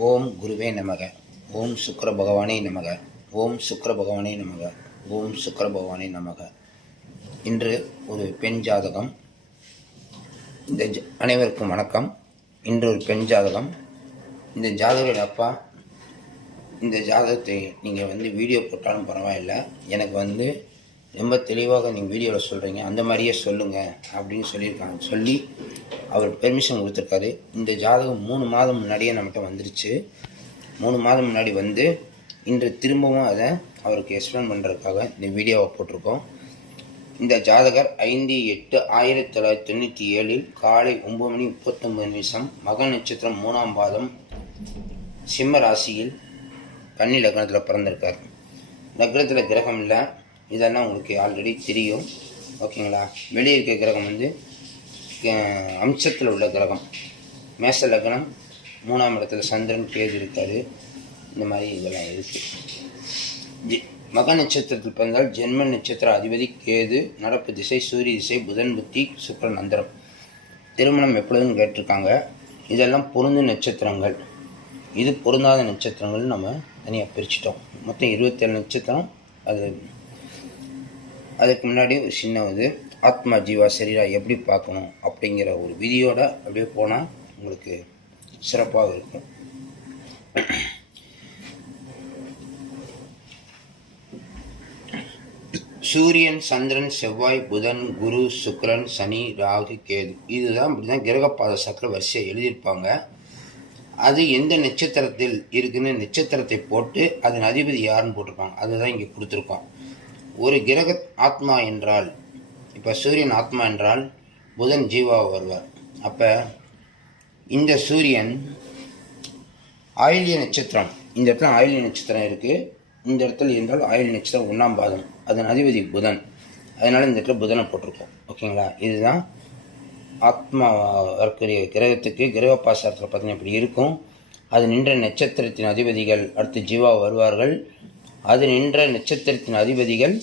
ஓம் குருவே நமக. ஓம் சுக்கர பகவானே நமக. ஓம் சுக்கர பகவானே நமக. ஓம் சுக்கர பகவானே நமக. இன்று ஒரு பெண் ஜாதகம். இந்த அனைவருக்கும் வணக்கம். இன்று ஒரு பெண் ஜாதகம். இந்த ஜாதகோட அப்பா இந்த ஜாதகத்தை நீங்கள் வந்து வீடியோ போட்டாலும் பரவாயில்லை. எனக்கு வந்து ரொம்ப தெளிவாக நீங்கள் வீடியோவில் சொல்கிறீங்க அந்த மாதிரியே சொல்லுங்கள் அப்படின்னு சொல்லியிருக்காங்க. சொல்லி அவர் பெர்மிஷன் கொடுத்துருக்காரு. இந்த ஜாதகம் மூணு மாதம் முன்னாடியே நம்மகிட்ட வந்துருச்சு. மூணு மாதம் முன்னாடி வந்து இன்று திரும்பவும் அதை அவருக்கு எக்ஸ்பிளைன் பண்ணுறதுக்காக இந்த வீடியோவை போட்டிருக்கோம். இந்த ஜாதகர் ஐந்து எட்டு ஆயிரத்தி தொள்ளாயிரத்தி தொண்ணூற்றி ஏழில் காலை ஒம்பது மணி முப்பத்தொம்பது நிமிஷம் மக நட்சத்திரம் மூணாம் பாதம் சிம்ம ராசியில் கன்னி லக்னத்தில் பிறந்திருக்கார். லக்னத்தில் கிரகம் இல்லை. இதெல்லாம் உங்களுக்கு ஆல்ரெடி தெரியும். ஓகேங்களா வெளியே இருக்க கிரகம் வந்து அம்சத்தில் உள்ள கிரகம். மேச லக்னம் மூணாம் இடத்துல சந்திரன் கேது இருக்காரு. இந்த மாதிரி இதெல்லாம் இருக்குது மக நட்சத்திரத்தில் பிறந்தால் ஜென்ம நட்சத்திர அதிபதி கேது நடப்பு திசை சூரிய திசை புதன் புத்தி சுக்கிரன் அந்தரம் திருமணம் எப்பொழுதுன்னு கேட்டிருக்காங்க. இதெல்லாம் பொருந்தும் நட்சத்திரங்கள். இது பொருந்தாத நட்சத்திரங்கள் நம்ம தனியாக பிரிச்சிட்டோம். மொத்தம் இருபத்தேழு நட்சத்திரம். அது அதுக்கு முன்னாடி ஒரு சின்ன இது ஆத்மா ஜீவா சரீரா எப்படி பார்க்கணும் அப்படிங்கிற ஒரு விதியோட அப்படியே போனால் உங்களுக்கு சிறப்பாக இருக்கும். சூரியன் சந்திரன் செவ்வாய் புதன் குரு சுக்கரன் சனி ராகு கேது. இதுதான் இப்படி தான் கிரகப்பாத சக்கர வரிசையை எழுதியிருப்பாங்க. அது எந்த நட்சத்திரத்தில் இருக்குன்னு நட்சத்திரத்தை போட்டு அதன் அதிபதி யாருன்னு போட்டிருப்பாங்க. அதுதான் இங்கே கொடுத்துருக்கோம். ஒரு கிரக ஆத்மா என்றால் இப்போ சூரியன் ஆத்மா என்றால் புதன் ஜீவா வருவார். அப்போ இந்த சூரியன் ஆயில்ய நட்சத்திரம் இந்த இடத்துல ஆயில்ய நட்சத்திரம் இருக்குது இந்த இடத்துல இருந்தால் ஆயில் நட்சத்திரம் ஒன்றாம் பாதம் அதன் அதிபதி புதன். அதனால் இந்த இடத்துல புதனை போட்டிருக்கோம். ஓகேங்களா? இதுதான் ஆத்மா வரக்கூடிய கிரகத்துக்கு கிரக பாசாரத்தில் பார்த்தீங்கன்னா இப்படி இருக்கும். அது நின்ற நட்சத்திரத்தின் அதிபதிகள் அடுத்து ஜீவா வருவார்கள். அது நின்ற நட்சத்திரத்தின் அதிபதிகள்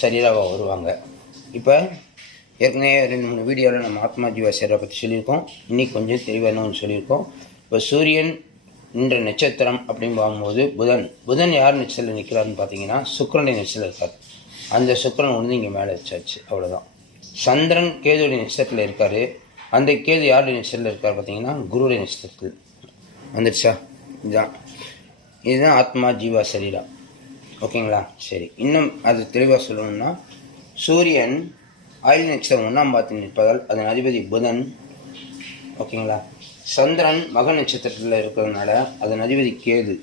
சரியாக வருவாங்க. இப்போ ஏற்கனவே ரெண்டு மூணு வீடியோவில் நம்ம ஆத்மா ஜீவா சரீரை பற்றி சொல்லியிருக்கோம். இன்றைக்கி கொஞ்சம் தெளிவானு சொல்லியிருக்கோம். இப்போ சூரியன் நின்ற நட்சத்திரம் அப்படின்னு பார்க்கும்போது புதன். புதன் யார் நட்சத்திரத்தில் நிற்கிறாருன்னு பார்த்தீங்கன்னா சுக்கிரனுடைய நட்சத்திரம் இருக்கார். அந்த சுக்கரன் வந்து இங்கே மேலே வச்சாச்சு அவ்வளோதான் சந்திரன் கேதுடைய நட்சத்திரத்தில் இருக்கார். அந்த கேது யாருடைய நட்சத்திரத்தில் இருக்கார் பார்த்தீங்கன்னா குருடைய நட்சத்திரத்தில். வந்துடுச்சா இதுதான் இதுதான் ஆத்மா ஜீவா சரீரா ஓகேங்களா? சரி. இன்னும் அது தெளிவாக சொல்லணும்னா சூரியன் ஆயுள் நட்சத்திரம் ஒன்றாம் பாத்தில் நிற்பதால் அதன் அதிபதி புதன் ஓகேங்களா? சந்திரன் மக நட்சத்திரத்தில் இருக்கிறதுனால அதன் அதிபதி கேது.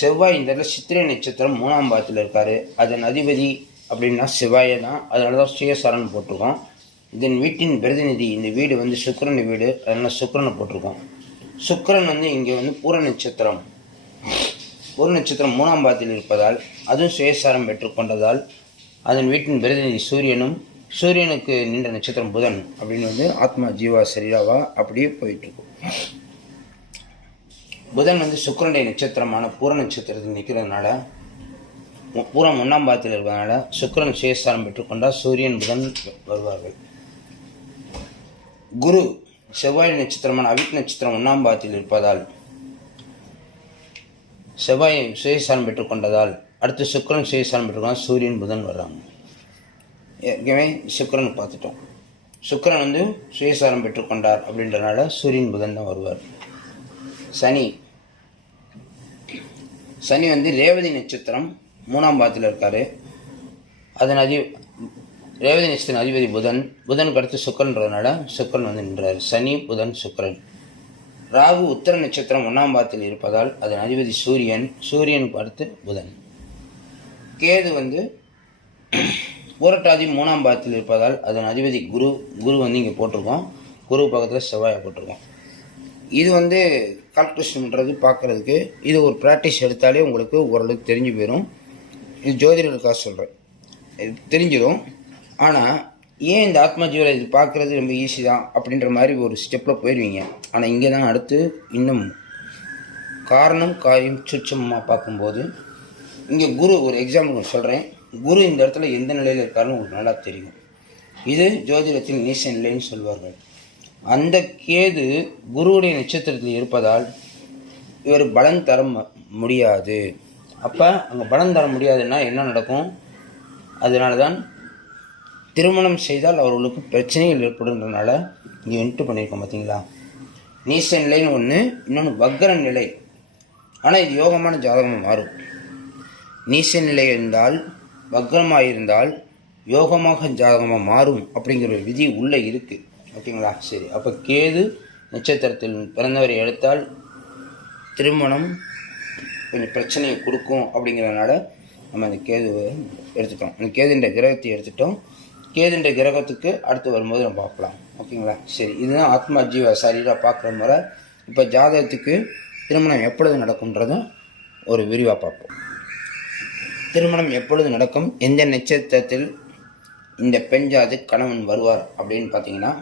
செவ்வாய் இந்த இடத்துல சித்திரை நட்சத்திரம் மூணாம் பாதத்தில் இருக்கார். அதன் அதிபதி அப்படின்னா செவ்வாயை தான். அதனால தான் சுயசரன் போட்டிருக்கோம். இதன் வீட்டின் பிரதிநிதி இந்த வீடு வந்து சுக்கரன் வீடு. அதனால் சுக்கிரனை போட்டிருக்கோம். சுக்கரன் வந்து இங்கே வந்து பூர நட்சத்திரம். பூர நட்சத்திரம் மூணாம் பாதத்தில் இருப்பதால் அதுவும் சுயசாரம் பெற்றுக்கொண்டதால் அதன் வீட்டின் பிரதிநிதி சூரியனும் சூரியனுக்கு நின்ற நட்சத்திரம் புதன் அப்படின்னு வந்து ஆத்மா ஜீவா சரீராவா அப்படியே போயிட்டுருக்கும். புதன் வந்து சுக்கரனுடைய நட்சத்திரமான பூர நட்சத்திரத்தில் நிற்கிறதுனால பூரம் ஒன்றாம் பாதத்தில் இருப்பதனால சுக்கரன் சுயஸ்தானம் பெற்றுக்கொண்டால் சூரியன் புதன் வருவார்கள். குரு செவ்வாய் நட்சத்திரமான அவிட் நட்சத்திரம் ஒன்றாம் பாதத்தில் இருப்பதால் செவ்வாய் சுயசாரம் பெற்றுக்கொண்டதால் அடுத்து சுக்கரன் சுயசாரம் பெற்றுக்கொண்டால் சூரியன் புதன் வர்றாங்க. ஏற்கனவே சுக்கிரன் பார்த்துட்டோம். சுக்கரன் வந்து சுயசாரம் பெற்றுக்கொண்டார் அப்படின்றனால சூரியன் புதன் தான் வருவார். சனி. சனி வந்து ரேவதி நட்சத்திரம் மூணாம் பாதத்தில் இருக்கார். அதன் அதி ரேவதி நட்சத்திரம் அதிபதி புதன். புதனுக்கு அடுத்து சுக்கரன்றதுனால சுக்கரன் வந்து நின்றார். சனி புதன் சுக்கரன். ராகு உத்தர நட்சத்திரம் ஒன்றாம் பாதத்தில் இருப்பதால் அதன் அதிபதி சூரியன் சூரியன் பார்த்து புதன். கேது வந்து பூரட்டாதி மூணாம் பாதத்தில் இருப்பதால் அதன் அதிபதி குரு குரு வந்து இங்கே போட்டிருக்கோம். குரு பக்கத்தில் செவ்வாயை போட்டிருக்கோம். இது வந்து கால்குலேஷன் பண்ணுறது பார்க்குறதுக்கு இது ஒரு ப்ராக்டிஸ் எடுத்தாலே உங்களுக்கு ஓரளவுக்கு தெரிஞ்சு போயிடும் இது ஜோதிடர்களுக்காக சொல்கிறேன் தெரிஞ்சிடும் ஆனால் ஏன் இந்த ஆத்மா ஜீவனை இது பார்க்குறது ரொம்ப ஈஸி தான் அப்படின்ற மாதிரி ஒரு ஸ்டெப்பில் போயிடுவீங்க ஆனால் இங்கே தான் அடுத்து இன்னும் காரணம் காரியம் சுச்சமாக பார்க்கும்போது இங்கே குரு ஒரு எக்ஸாம்பிள் சொல்கிறேன் குரு இந்த இடத்துல எந்த நிலையில் இருக்காருன்னு உங்களுக்கு நல்லா தெரியும். இது ஜோதிடத்தில் நீச நிலைன்னு சொல்வார்கள். அந்த கேது குருவுடைய நட்சத்திரத்தில் இருப்பதால் இவர் பலன் தர முடியாது. அப்போ அங்கே பலன் தர முடியாதுன்னா என்ன நடக்கும்? அதனால தான் திருமணம் செய்தால் அவர்களுக்கு பிரச்சனைகள் ஏற்படுன்றனால இங்கே என்ட்டு பண்ணியிருக்கோம் பார்த்தீங்களா? நீச நிலைன்னு ஒன்று இன்னொன்று வக்கர நிலை. ஆனால் இது யோகமான ஜாதகமாக மாறும். நீச நிலை இருந்தால் வக்ரமாக இருந்தால் யோகமாக ஜாதகமாக மாறும் அப்படிங்கிற ஒரு விதி உள்ளே இருக்குது ஓகேங்களா? சரி அப்போ கேது நட்சத்திரத்தில் பிறந்தவரை எடுத்தால் திருமணம் கொஞ்சம் பிரச்சனையை கொடுக்கும் அப்படிங்கிறதுனால நம்ம அந்த கேதுவை எடுத்துட்டோம். அந்த கேதுன்ற கிரகத்தை எடுத்துட்டோம். கேதுன்ற கிரகத்துக்கு அடுத்து வரும்போது நம்ம பார்க்கலாம். ஓகேங்களா? சரி இதுதான் ஆத்மா ஜீவ சரீராக பார்க்குற முறை. இப்போ ஜாதகத்துக்கு திருமணம் எப்பொழுது நடக்கும்ன்றதும் ஒரு விரிவாக பார்ப்போம். திருமணம் எப்பொழுது நடக்கும்? எந்த நட்சத்திரத்தில் இந்த பெண் ஜாதி கணவன் வருவார் அப்படின்னு பார்த்தீங்கன்னா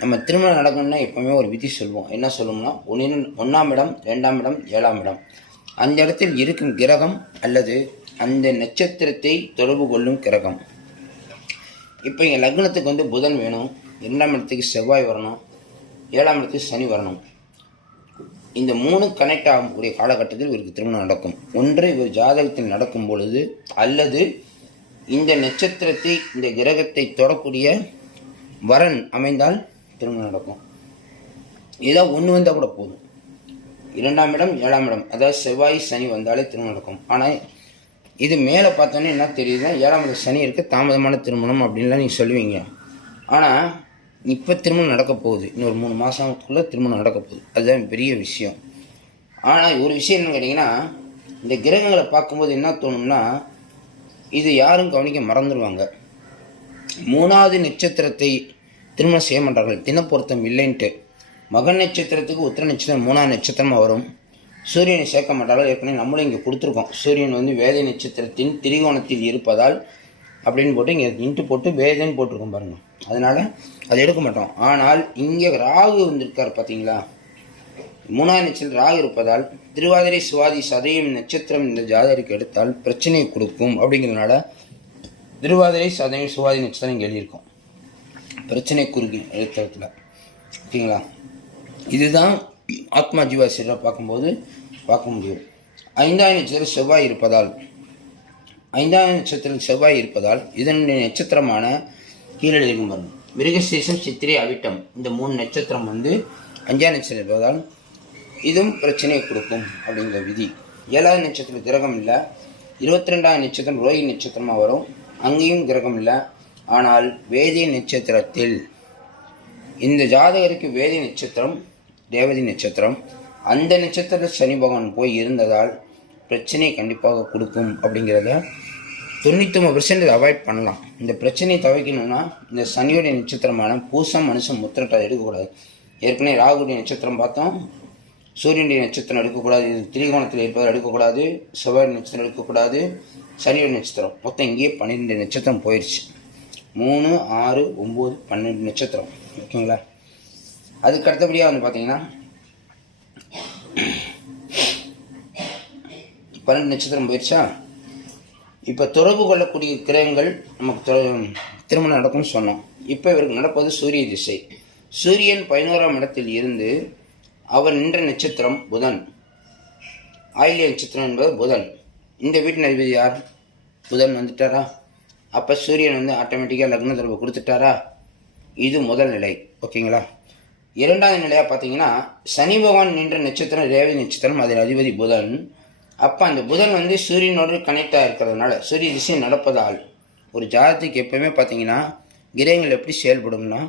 நம்ம திருமணம் நடக்கணும்னா எப்போவுமே ஒரு விதி சொல்லுவோம் என்ன சொல்லுவோம்னா ஒன்று ஒன்றாம் இடம் ரெண்டாம் இடம் ஏழாம் இடம். அந்த இடத்தில் இருக்கும் கிரகம் அல்லது அந்த நட்சத்திரத்தை தொடர்பு கொள்ளும் கிரகம். இப்போ இங்கே லக்னத்துக்கு வந்து புதன் வேணும். இரண்டாம் இடத்துக்கு செவ்வாய் வரணும். ஏழாம் இடத்துக்கு சனி வரணும். இந்த மூணு கனெக்ட் ஆகக்கூடிய காலகட்டத்தில் இவருக்கு திருமணம் நடக்கும். ஒன்று இவர் ஜாதகத்தில் நடக்கும் பொழுது அல்லது இந்த நட்சத்திரத்தை இந்த கிரகத்தை தொடக்கூடிய வரன் அமைந்தால் திருமணம் நடக்கும். ஏதோ ஒன்று வந்தால் கூட போதும். இரண்டாம் இடம் ஏழாம் இடம். அதாவது செவ்வாய் சனி வந்தாலே திருமணம் நடக்கும். ஆனால் இது மேலே பார்த்தோன்னே என்ன தெரியுதுன்னா ஏழாம் இடத்துல சனி இருக்க தாமதமான திருமணம் அப்படின்லாம் நீங்கள் சொல்லுவீங்க. ஆனால் இப்போ திருமணம் நடக்க போகுது. இன்னொரு மூணு மாதத்துக்குள்ளே திருமணம் நடக்க போகுது. அதுதான் பெரிய விஷயம். ஆனால் ஒரு விஷயம் என்ன கேட்டிங்கன்னா இந்த கிரகங்களை பார்க்கும்போது என்ன தோணும்னா இது யாரும் கவனிக்க மறந்துடுவாங்க மூணாவது நட்சத்திரத்தை திருமணம் செய்ய மாட்டார்கள். தினப்பொருத்தம் இல்லைன்ட்டு. மகன் நட்சத்திரத்துக்கு உத்திர நட்சத்திரம் மூணாவது நட்சத்திரமாக வரும். சூரியனை சேர்க்க மாட்டாலும் ஏற்கனவே நம்மளும் இங்கே கொடுத்துருக்கோம். சூரியன் வந்து வேதை நட்சத்திரத்தின் திரிகோணத்தில் இருப்பதால் அப்படின்னு போட்டு இங்கே இன்ட்டு போட்டு வேதன்னு போட்டிருக்கோம் பாருங்கள் அதனால் அதை எடுக்க மாட்டோம். ஆனால் இங்கே ராகு வந்திருக்கார் பார்த்தீங்களா? மூணாவது நட்சத்திரம் ராகு இருப்பதால் திருவாதிரை சுவாதி சதயம் நட்சத்திரம் இந்த ஜாதகருக்கு எடுத்தால் பிரச்சனை கொடுக்கும் அப்படிங்கிறதுனால திருவாதிரை சதயம் சுவாதி நட்சத்திரம் இங்கே எழுதியிருக்கோம். பிரச்சனை குறுகி எழுத்தரத்தில் ஓகேங்களா? இதுதான் ஆத்மா ஜீவா பார்க்கும்போது பார்க்க முடியும். ஐந்தாம் நட்சத்திரம் செவ்வாய் இருப்பதால் ஐந்தாம் நட்சத்திரம் செவ்வாய் இருப்பதால் இதனுடைய நட்சத்திரமான கீழே வரும் மிருகசேஷம் சித்திரை அவிட்டம் இந்த மூணு நட்சத்திரம் வந்து அஞ்சாம் நட்சத்திரம் இருப்பதால் இதுவும் பிரச்சனையை கொடுக்கும் அப்படிங்கிற விதி. ஏழாவது நட்சத்திரம் கிரகம் இல்லை. இருபத்தி ரெண்டாவது நட்சத்திரம் ரோஹி நட்சத்திரமாக வரும். அங்கேயும் கிரகம் இல்லை. ஆனால் வேதி நட்சத்திரத்தில் இந்த ஜாதகருக்கு வேதி நட்சத்திரம் தேவதி நட்சத்திரம் அந்த நட்சத்திரத்தில் சனி பகவான் போய் இருந்ததால் பிரச்சனையை கண்டிப்பாக கொடுக்கும் அப்படிங்கிறத தொண்ணூத்தொம்பது பர்சன்ட் இதை அவாய்ட் பண்ணலாம். இந்த பிரச்சனையை தவிர்க்கணும்னா இந்த சனியுடைய நட்சத்திரமான பூசம் மனுஷன் முத்திரட்டை எடுக்கக்கூடாது. ஏற்கனவே ராகுடைய நட்சத்திரம் பார்த்தோம். சூரியனுடைய நட்சத்திரம் எடுக்கக்கூடாது. இது திரிகோணத்தில் இருப்பதை எடுக்கக்கூடாது. செவ்வாய் நட்சத்திரம் எடுக்கக்கூடாது. சனியுடைய நட்சத்திரம். மொத்தம் இங்கேயே பன்னிரெண்டு நட்சத்திரம் போயிடுச்சு மூணு ஆறு ஒம்பது பன்னெண்டு நட்சத்திரம். ஓகேங்களா? அதுக்கு அடுத்தபடியாக வந்து பார்த்திங்கன்னா பன்னெண்டு நட்சத்திரம் போயிடுச்சா இப்போ தொடர்பு கொள்ளக்கூடிய கிரகங்கள் நமக்கு திருமணம் நடக்கும்னு சொன்னோம். இப்போ இவருக்கு நடப்பது சூரிய திசை. சூரியன் பதினோராம் இடத்தில் இருந்து அவர் நின்ற நட்சத்திரம் புதன். ஆயிலிய நட்சத்திரம் என்பது புதன். இந்த வீட்டின் அதிபதி யார்? புதன் வந்துட்டாரா? அப்போ சூரியன் வந்து ஆட்டோமேட்டிக்காக லக்ன தொடர்பு கொடுத்துட்டாரா? இது முதல் நிலை. ஓகேங்களா? இரண்டாவது நிலையாக பார்த்தீங்கன்னா சனி பகவான் நின்ற நட்சத்திரம் ரேவதி நட்சத்திரம் அதில் அதிபதி புதன். அப்போ அந்த புதன் வந்து சூரியனோடு கனெக்டாக இருக்கிறதுனால சூரிய திசை நடப்பதால் ஒரு ஜாதத்துக்கு எப்பவுமே பார்த்தீங்கன்னா கிரகங்கள் எப்படி செயல்படும்னா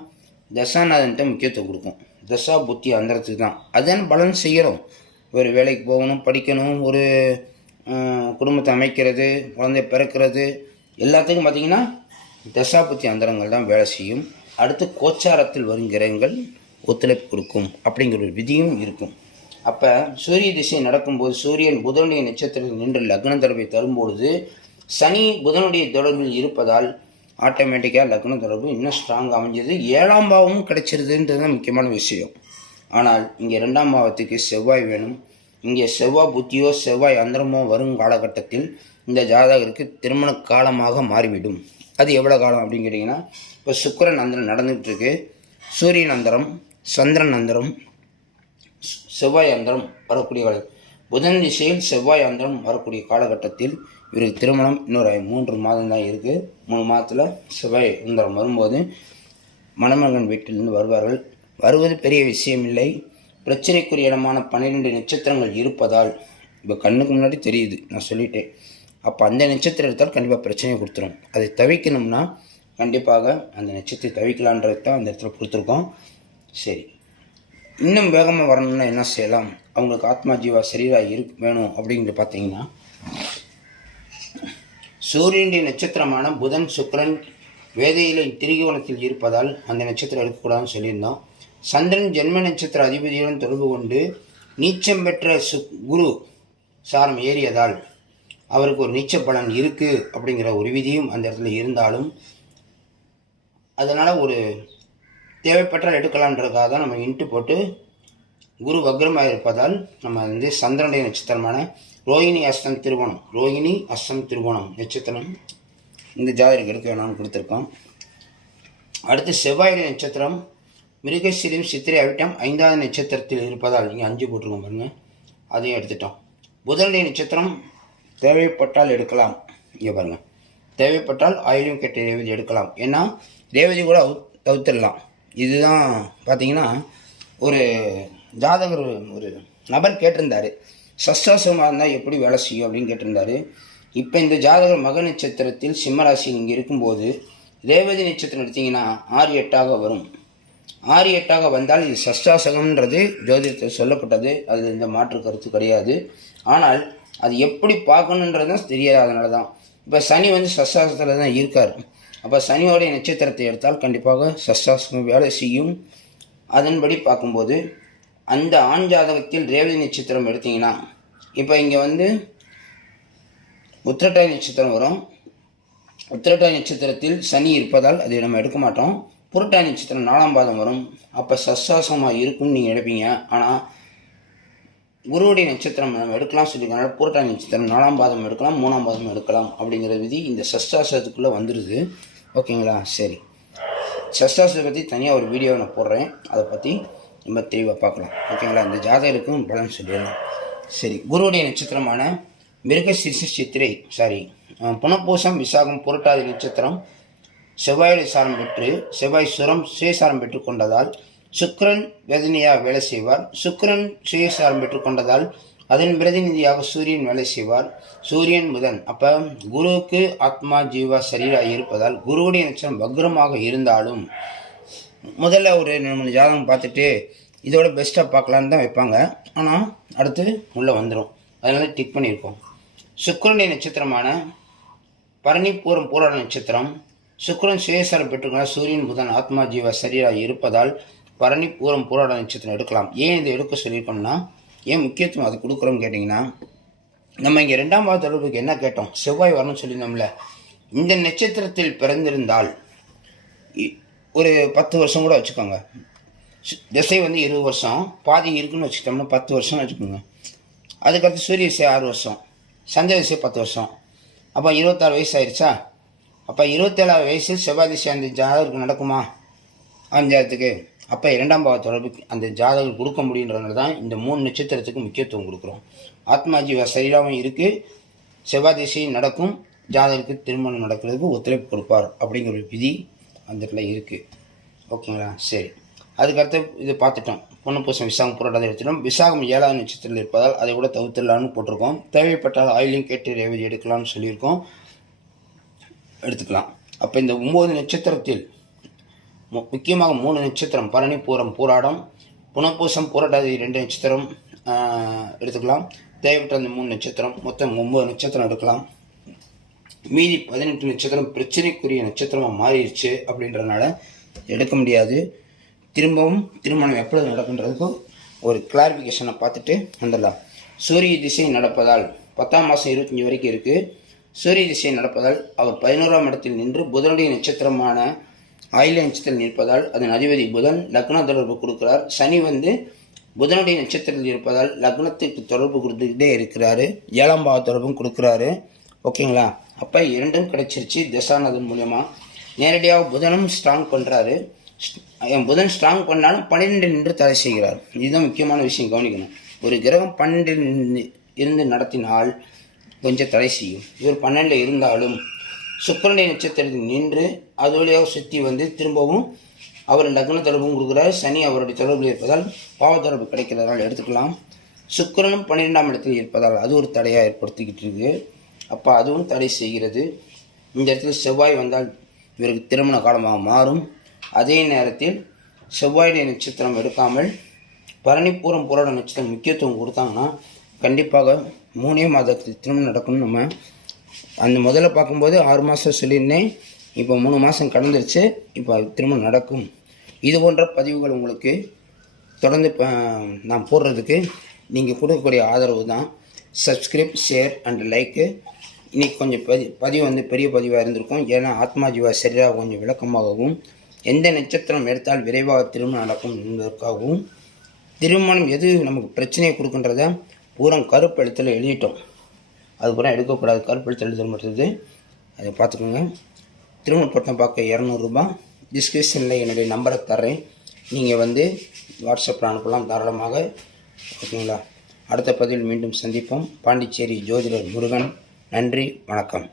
தசாநாதன்ட்ட முக்கியத்துவம் கொடுக்கும். தசா புத்தி அந்தரத்துக்கு தான். அதன் பலன் செய்கிறோம் ஒரு வேலைக்கு போகணும் படிக்கணும் ஒரு குடும்பத்தை அமைக்கிறது குழந்தை பிறக்கிறது எல்லாத்துக்கும் பார்த்தீங்கன்னா தசா புத்தி அந்தரங்கள் தான் வேலை செய்யும். அடுத்து கோச்சாரத்தில் வரும் கிரகங்கள் ஒத்துழைப்பு கொடுக்கும் அப்படிங்கிற ஒரு விதியும் இருக்கும். அப்போ சூரிய திசை நடக்கும்போது சூரியன் புதனுடைய நட்சத்திரத்தில் நின்று லக்ன தொடர்பை தரும்பொழுது சனி புதனுடைய தொடர்பில் இருப்பதால் ஆட்டோமேட்டிக்காக லக்ன தொடர்பு இன்னும் ஸ்ட்ராங் அமைஞ்சது. ஏழாம் பாவமும் கிடைச்சிருதுன்றது தான் முக்கியமான விஷயம். ஆனால் இங்கே ரெண்டாம் பாவத்துக்கு செவ்வாய் வேணும். இங்கே செவ்வாய் புத்தியோ செவ்வாய் அந்தரமோ வரும் காலகட்டத்தில் இந்த ஜாதகருக்கு திருமண காலமாக மாறிவிடும். அது எவ்வளோ காலம் அப்படின்னு கேட்டிங்கன்னா இப்போ சுக்கரன் அந்தரம் நடந்துகிட்ருக்கு சூரியன் அந்தரம் சந்திரன் அந்தரம் செவ்வாய் அந்தரம் வரக்கூடிய காலம் புதன் திசையில் செவ்வாய் அந்தரம் வரக்கூடிய காலகட்டத்தில் இவருக்கு திருமணம் இன்னொரு மூன்று மாதம் தான் இருக்குது மூணு மாதத்தில் செவ்வாய் அந்தரம் வரும்போது மணமகன் வீட்டிலிருந்து வருவார்கள். வருவது பெரிய விஷயம் இல்லை பிரச்சனைக்குரிய இடமான பன்னிரெண்டு நட்சத்திரங்கள் இருப்பதால் இப்போ கண்ணுக்கு முன்னாடி தெரியுது நான் சொல்லிட்டேன். அப்போ அந்த நட்சத்திரம் எடுத்தால் கண்டிப்பாக பிரச்சனையை கொடுத்துரும். அதை தவிக்கணும்னா கண்டிப்பாக அந்த நட்சத்திரத்தை தவிக்கலான்றது தான் அந்த இடத்துல கொடுத்துருக்கோம். சரி. இன்னும் வேகமாக வரணும்னா என்ன செய்யலாம்? அவங்களுக்கு ஆத்மா ஜீவா சரீரா இரு வேணும் அப்படிங்கிறது பார்த்தீங்கன்னா சூரியனுடைய நட்சத்திரமான புதன் சுக்கரன் வேதையில திரிகோணத்தில் இருப்பதால் அந்த நட்சத்திரம் எடுக்கக்கூடாதுன்னு சொல்லியிருந்தோம். சந்திரன் ஜென்ம நட்சத்திர அதிபதியுடன் தொடர்பு கொண்டு நீச்சம் பெற்ற சு குரு சாரம் ஏறியதால் அவருக்கு ஒரு நீச்ச பலன் இருக்குது அப்படிங்கிற ஒரு விதியும் அந்த இடத்துல இருந்தாலும் அதனால் ஒரு தேவைப்பட்டால் எடுக்கலான்றதுக்காக தான் நம்ம இன்ட்டு போட்டு குரு வக்ரமாக இருப்பதால் நம்ம வந்து சந்திரனுடைய நட்சத்திரமான ரோஹிணி அஸ்தம் திருவோணம் ரோஹிணி அஸ்தம் திருவோணம் நட்சத்திரம் இந்த ஜாதகர்களுக்கு எடுக்க வேணாம்னு கொடுத்துருக்கோம். அடுத்து செவ்வாயுடைய நட்சத்திரம் மிருகசிரியும் சித்திரை அவிட்டம் ஐந்தாவது நட்சத்திரத்தில் இருப்பதால் நீங்கள் அஞ்சு போட்டிருக்கோம் பாருங்க. அதையும் எடுத்துட்டோம். புதனுடைய நட்சத்திரம் தேவைப்பட்டால் எடுக்கலாம். இங்கே பாருங்கள் தேவைப்பட்டால் ஆயிலும் கெட்ட ரேவதி எடுக்கலாம். ஏன்னா ரேவதி கூட அவு தவிர்த்திடலாம் இதுதான் பார்த்தீங்கன்னா ஒரு ஜாதகர் ஒரு நபர் கேட்டிருந்தார். சஸ்தாசமாக இருந்தால் எப்படி வேலை செய்யும் அப்படின்னு கேட்டிருந்தாரு. இப்போ இந்த ஜாதகர் மக நட்சத்திரத்தில் சிம்மராசி இங்கே இருக்கும்போது ரேவதி நட்சத்திரம் எடுத்தீங்கன்னா ஆறு எட்டாக வரும். ஆறு எட்டாக வந்தால் இது சஷ்டாசகம்ன்றது ஜோதிடத்தில் சொல்லப்பட்டது. அது இந்த மாற்று கருத்து கிடையாது. ஆனால் அது எப்படி பார்க்கணுன்றது தான் தெரியாது அதனால தான் இப்போ சனி வந்து சஷ்டாசத்தில் தான் இருக்கார். அப்போ சனியோடைய நட்சத்திரத்தை எடுத்தால் கண்டிப்பாக சஷ்டாசகம் வேலை செய்யும். அதன்படி பார்க்கும்போது அந்த ஆண் ஜாதகத்தில் ரேவதி நட்சத்திரம் எடுத்தீங்கன்னா இப்போ இங்கே வந்து உத்திரட்டாய் நட்சத்திரம் வரும். உத்திரட்டாய் நட்சத்திரத்தில் சனி இருப்பதால் அதை நம்ம எடுக்க மாட்டோம். புரட்டாய் நட்சத்திரம் நாலாம் பாதம் வரும். அப்போ சஸ்வாசமாக இருக்கும்னு நீங்கள் எடுப்பீங்க ஆனால் குருவுடைய நட்சத்திரம் நம்ம எடுக்கலாம் சொல்லியிருக்கனால புரட்டாய் நட்சத்திரம் நாலாம் பாதம் எடுக்கலாம் மூணாம் பாதம் எடுக்கலாம் அப்படிங்கிற விதி இந்த சஷ்டாசத்துக்குள்ளே வந்துடுது ஓகேங்களா? சரி. சஸ்டாஸை பற்றி தனியாக ஒரு வீடியோ நான் போடுறேன். அதை பற்றி நம்ம தெளிவாக பார்க்கலாம் ஓகேங்களா? இந்த ஜாதகருக்கும் பலன் சொல்லிடலாம். சரி. குருவுடைய நட்சத்திரமான மிருக சிசு சித்திரை சாரி புனப்பூசம் விசாகம் புரட்டாதி நட்சத்திரம் செவ்வாயுடைய சாரம் பெற்று செவ்வாய் சுரம் சுயசாரம் பெற்றுக்கொண்டதால் சுக்ரன் வேதனையாக வேலை செய்வார். சுக்ரன் சுயசாரம் பெற்றுக்கொண்டதால் அதன் பிரதிநிதியாக சூரியன் வேலை செய்வார். சூரியன் புதன். அப்போ குருவுக்கு ஆத்மா ஜீவா சரீராக இருப்பதால் குருவுடைய நட்சத்திரம் வக்ரமாக இருந்தாலும் முதல்ல ஒரு ரெண்டு மூணு ஜாதகம் பார்த்துட்டு இதோட பெஸ்ட்டாக பார்க்கலான்னு தான் வைப்பாங்க. ஆனால் அடுத்து உள்ளே வந்துடும் அதனால டிக் பண்ணியிருக்கோம். சுக்கரனுடைய நட்சத்திரமான பரணிபூரம் போராட நட்சத்திரம். சுக்கரன் சுயசாரம் பெற்றுக்கொண்டால் சூரியன் புதன் ஆத்மா ஜீவா சரீராக இருப்பதால் பரணி பூரம் பூராட நட்சத்திரம் எடுக்கலாம். ஏன் இதை எடுக்க சொல்லியிருக்கோம்னா ஏன் முக்கியத்துவம் அது கொடுக்குறோம்னு கேட்டிங்கன்னா நம்ம இங்கே ரெண்டாம் பாவ தொடர்புக்கு என்ன கேட்டோம்? செவ்வாய் வரணும்னு சொல்லியிருந்தோம்ல. இந்த நட்சத்திரத்தில் பிறந்திருந்தால் இ- ஒரு பத்து வருஷம் கூட வச்சுக்கோங்க. திசை வந்து இருபது வருஷம் பாதி இருக்குன்னு வச்சுக்கிட்டோம்னா பத்து வருஷம்னு வச்சுக்கோங்க. அதுக்கடுத்து சூரிய திசை ஆறு வருஷம் சந்திர திசை பத்து வருஷம். அப்போ இருபத்தாறு வயசு ஆயிடுச்சா அப்போ இருபத்தேழாவது வயசு செவ்வாய் திசை அந்த ஜாதகருக்கு நடக்குமா? அஞ்சாயிரத்துக்கு அப்போ இரண்டாம் பாவ தொடர்புக்கு அந்த ஜாதகம் கொடுக்க முடியுன்றதுனால தான் இந்த மூணு நட்சத்திரத்துக்கு முக்கியத்துவம் கொடுக்குறோம். ஆத்மா ஜீவ சரீராவும் இருக்குது செவ்வாய் திசை நடக்கும். ஜாதகருக்கு திருமணம் நடக்கிறதுக்கு ஒத்துழைப்பு கொடுப்பார் அப்படிங்கிற ஒரு விதி அந்த இடத்துல இருக்குது ஓகேங்களா? சரி. அதுக்கடுத்து இது பார்த்துட்டோம். பொண்ணு விசாகம் புரட்டாத எடுத்துட்டோம். விசாகம் ஏழாவது நட்சத்திரத்தில் இருப்பதால் அதை கூட தவிர்த்துடலான்னு போட்டிருக்கோம். தேவைப்பட்டால் ஆயிலையும் கேட்டு ரேவதி எடுக்கலாம்னு சொல்லியிருக்கோம். எடுத்துக்கலாம். அப்போ இந்த ஒம்பது நட்சத்திரத்தில் முக்கியமாக மூணு நட்சத்திரம். பரணி பூரம் பூராடம். புனப்பூசம் பூரட்டாதி ரெண்டு நட்சத்திரம். எடுத்துக்கலாம். தேவைப்பட்ட அந்த மூணு நட்சத்திரம். மொத்தம் ஒம்பது நட்சத்திரம் எடுக்கலாம். மீதி பதினெட்டு நட்சத்திரம் பிரச்சனைக்குரிய நட்சத்திரமாக மாறிடுச்சு அப்படின்றனால எடுக்க முடியாது. திரும்பவும் திருமணம் எப்பொழுது நடக்குன்றதுக்கும் ஒரு கிளாரிஃபிகேஷனை பார்த்துட்டு வந்துடலாம். சூரிய திசை நடப்பதால் பத்தாம் மாதம் இருபத்தஞ்சி வரைக்கும் இருக்குது சூரிய திசை நடப்பதால் அவர் பதினோராம் இடத்தில் நின்று புதனுடைய நட்சத்திரமான ஆயில நட்சத்திரத்தில் இருப்பதால் அதன் அதிபதி புதன் லக்ன தொடர்பு கொடுக்கிறார். சனி வந்து புதனுடைய நட்சத்திரத்தில் இருப்பதால் லக்னத்துக்கு தொடர்பு கொடுத்துக்கிட்டே இருக்கிறாரு. ஏழாம் பாவ தொடர்பும் கொடுக்குறாரு. ஓகேங்களா அப்போ இரண்டும் கிடைச்சிருச்சு. தசானதன் மூலயமா நேரடியாக புதனும் ஸ்ட்ராங் பண்ணுறாரு புதன் ஸ்ட்ராங் பண்ணாலும் பன்னிரெண்டு நின்று தடை செய்கிறார். இதுதான் முக்கியமான விஷயம் கவனிக்கணும். ஒரு கிரகம் பன்னெண்டு நின்று இருந்து நடத்தினால் கொஞ்சம் தடை செய்யும். இவர் பன்னெண்டில் இருந்தாலும் சுக்கரனை நட்சத்திரத்தில் நின்று அது வழியாக சுற்றி வந்து திரும்பவும் அவர் லக்ன தொடர்பும் கொடுக்குறாரு. சனி அவருடைய தொடர்பில் இருப்பதால் பாவ தொடர்பு கிடைக்கிறதால் எடுத்துக்கலாம். சுக்கிரனும் பன்னிரெண்டாம் இடத்தில் இருப்பதால் அது ஒரு தடையாக ஏற்படுத்திக்கிட்டு இருக்கு. அப்போ அதுவும் தடை செய்கிறது. இந்த இடத்துல செவ்வாய் வந்தால் இவருக்கு திருமண காலமாக மாறும். அதே நேரத்தில் செவ்வாயுடைய நட்சத்திரம் எடுக்காமல் பரணிப்பூரம் போராட நட்சத்திரம் முக்கியத்துவம் கொடுத்தாங்கன்னா கண்டிப்பாக மூணே மாதத்தில் திருமணம் நடக்கும்னு நம்ம அந்த முதல்ல பார்க்கும்போது ஆறு மாதம் சொல்லியிருந்தேன். இப்போ மூணு மாதம் கடந்துருச்சு. இப்போ திருமணம் நடக்கும். இது போன்ற பதிவுகள் உங்களுக்கு தொடர்ந்து நான் போடுறதுக்கு நீங்கள் கொடுக்கக்கூடிய ஆதரவு தான். சப்ஸ்கிரைப் ஷேர் அண்ட் லைக்கு இன்றைக்கி கொஞ்சம் பதி பதிவு வந்து பெரிய பதிவாக இருந்திருக்கும். ஏன்னா ஆத்மா ஜீவா சரியாக கொஞ்சம் விளக்கமாகவும் எந்த நட்சத்திரம் எடுத்தால் விரைவாக திருமணம் நடக்கும் என்பதற்காகவும் திருமணம் எது நமக்கு பிரச்சனையை கொடுக்குன்றத பூரம் கருப்பு எழுத்தில் எழுதிட்டோம். அதுக்கப்புறம் எடுக்கக்கூடாது. கருப்பு தள்ளுதல் மட்டுது அதை பார்த்துக்கோங்க. திருமண பார்க்க இரநூறுபா டிஸ்கிரிப்ஷனில் என்னுடைய நம்பரை தர்றேன். நீங்கள் வந்து வாட்ஸ்அப்பில் அனுப்பலாம் தாராளமாக. ஓகேங்களா? அடுத்த பதிவில் மீண்டும் சந்திப்போம். பாண்டிச்சேரி ஜோதிடர் முருகன். நன்றி. வணக்கம்.